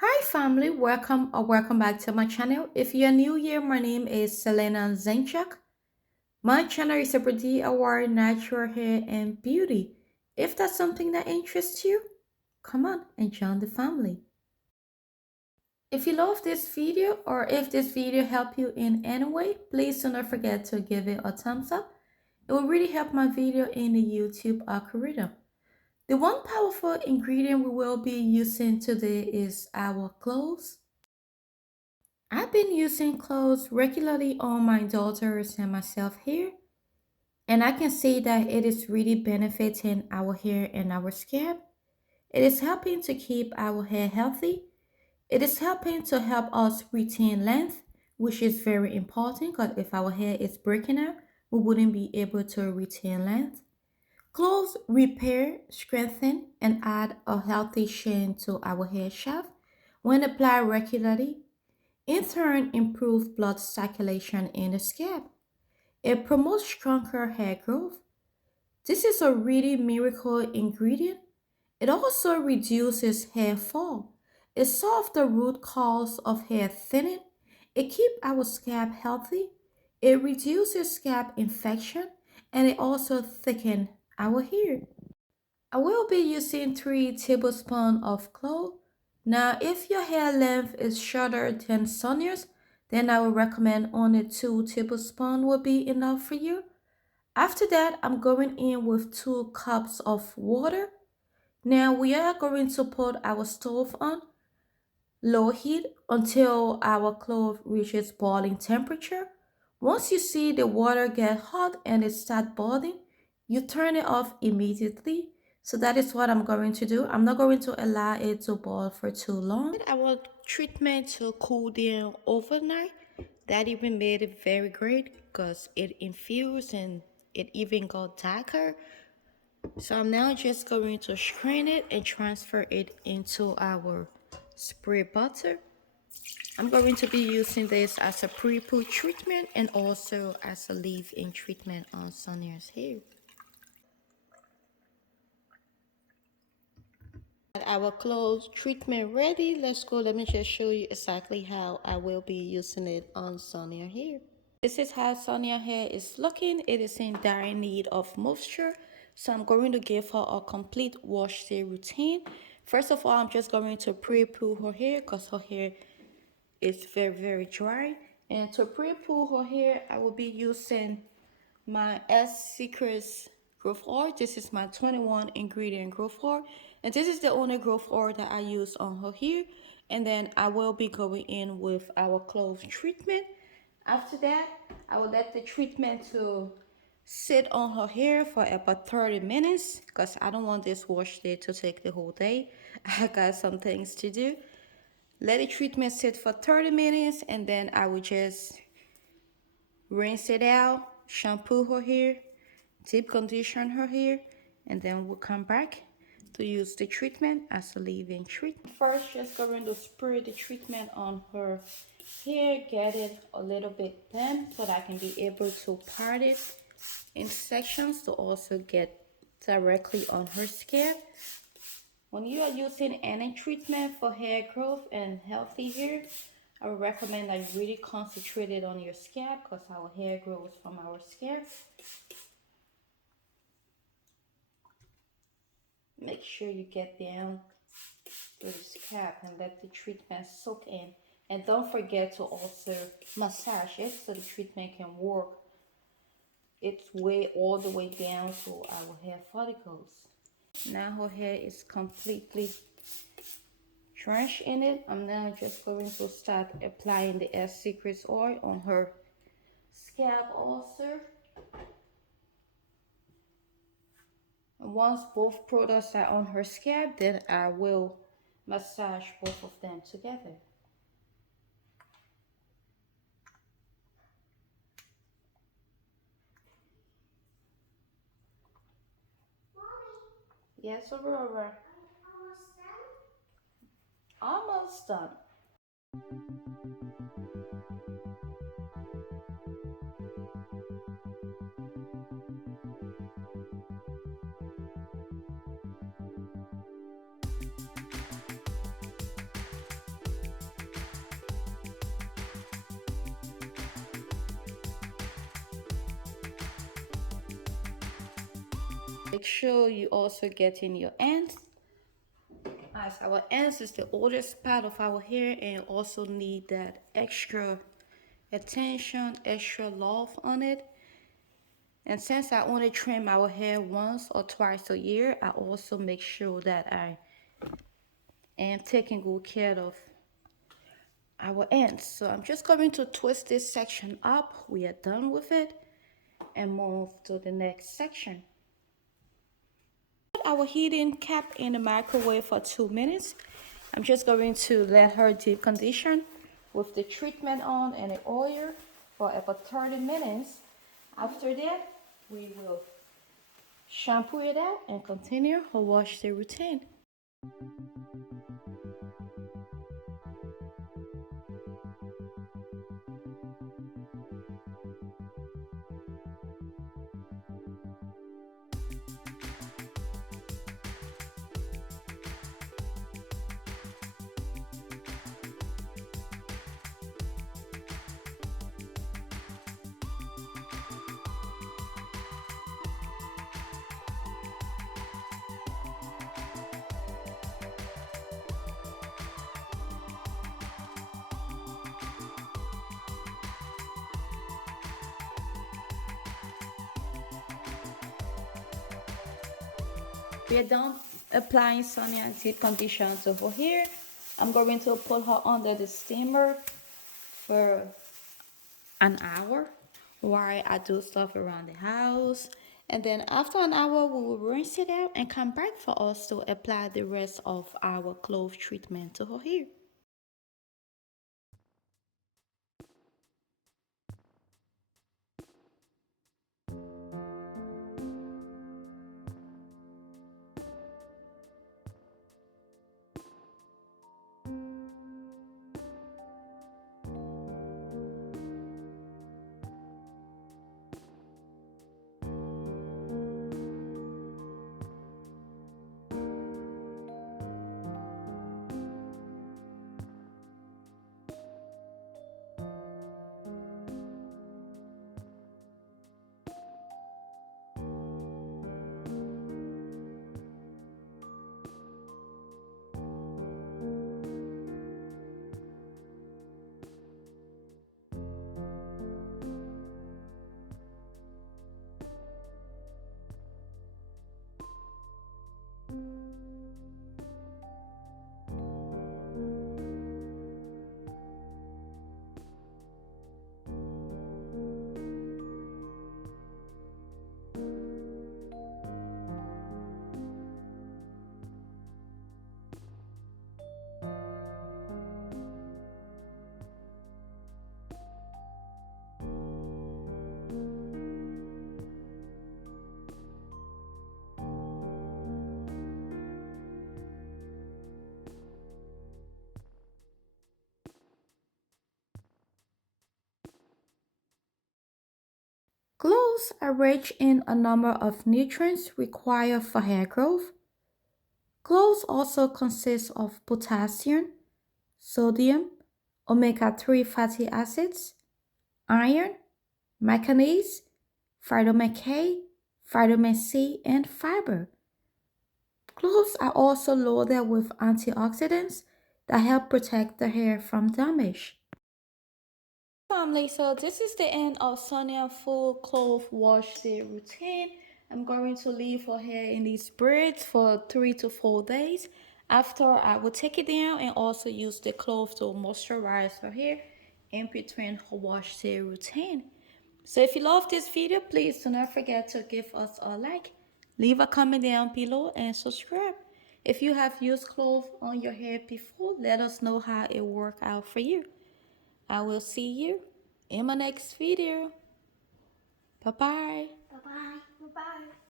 Hi family, welcome back to my channel. If you're new here, my name is Selena Zenchak. My channel is about award natural hair and beauty. If that's something that interests you, come on and join the family. If you love this video or if this video helped you in any way, please do not forget to give it a thumbs up. It will really help my video in the YouTube algorithm. The one powerful ingredient we will be using today is our cloves. I've been using cloves regularly on my daughters and myself here, and I can see that it is really benefiting our hair and our scalp. It is helping to keep our hair healthy. It is helping to help us retain length, which is very important because if our hair is breaking out, we wouldn't be able to retain length. Cloves repair, strengthen, and add a healthy shine to our hair shaft when applied regularly. In turn, improve blood circulation in the scalp. It promotes stronger hair growth. This is a really miracle ingredient. It also reduces hair fall. It solves the root cause of hair thinning. It keeps our scalp healthy. It reduces scalp infection and it also thickens our hair. I will be using 3 tablespoons of clove. Now, if your hair length is shorter than Sonia's, then I would recommend only 2 tablespoons will be enough for you. After that, I'm going in with 2 cups of water. Now, we are going to put our stove on low heat until our clove reaches boiling temperature. Once you see the water get hot and it start boiling, you turn it off immediately. So that is what I'm going to do. I'm not going to allow it to boil for too long. Our treatment to cool down overnight. That even made it very great because it infused and it even got darker. So I'm now just going to strain it and transfer it into our spray butter. I'm going to be using this as a pre-poo treatment and also as a leave-in treatment on Sonia's hair. Our clothes treatment ready. Let's go. Let me just show you exactly how I will be using it on Sonia hair. This is how Sonia hair is looking. It is in dire need of moisture. So I'm going to give her a complete wash day routine. First of all, I'm just going to pre-poo her hair because her hair is very dry. And to pre-poo her hair, I will be using my S Secrets growth oil. This is my 21 ingredient growth oil, and this is the only growth oil that I use on her hair. And then I will be going in with our clove treatment. After that, I will let the treatment to sit on her hair for about 30 minutes because I don't want this wash day to take the whole day. I got some things to do. Let the treatment sit for 30 minutes and then I will just rinse it out, shampoo her hair, deep condition her hair, and then we'll come back to use the treatment as a leave-in treatment. First, just going to spray the treatment on her hair, get it a little bit damp so that I can be able to part it in sections to also get directly on her scalp. When you are using any treatment for hair growth and healthy hair, I would recommend like really concentrate it on your scalp because our hair grows from our scalp. Make sure you get down to the scalp and let the treatment soak in. And don't forget to also massage it so the treatment can work its way all the way down to our hair follicles. Now her hair is completely drenched in it. I'm now just going to start applying the S Secrets oil on her scalp also. And once both products are on her scalp, then I will massage both of them together. Yes, Aurora. Almost done. Make sure you also get in your ends, as our ends is the oldest part of our hair and also need that extra attention, extra love on it. And since I only trim our hair once or twice a year, I also make sure that I am taking good care of our ends. So I'm just going to twist this section up. We are done with it and move to the next section. Put our heating cap in the microwave for 2 minutes. I'm just going to let her deep condition with the treatment on and the oil for about 30 minutes. After that, we will shampoo it out and continue her wash day routine. We are done applying Sonia and deep conditions over here. I'm going to put her under the steamer for an hour while I do stuff around the house. And then after an hour, we will rinse it out and come back for us to apply the rest of our clove treatment to her hair. Cloves are rich in a number of nutrients required for hair growth. Cloves also consist of potassium, sodium, omega-3 fatty acids, iron, manganese, vitamin K, vitamin C, and fiber. Cloves are also loaded with antioxidants that help protect the hair from damage. Family, so this is the end of Sonia full clove wash day routine. I'm going to leave her hair in these braids for 3 to 4 days. After, I will take it down and also use the clove to moisturize her hair in between her wash day routine. So if you love this video, please do not forget to give us a like, leave a comment down below, and subscribe. If you have used clove on your hair before, let us know how it worked out for you. I will see you in my next video. Bye bye. Bye bye. Bye bye.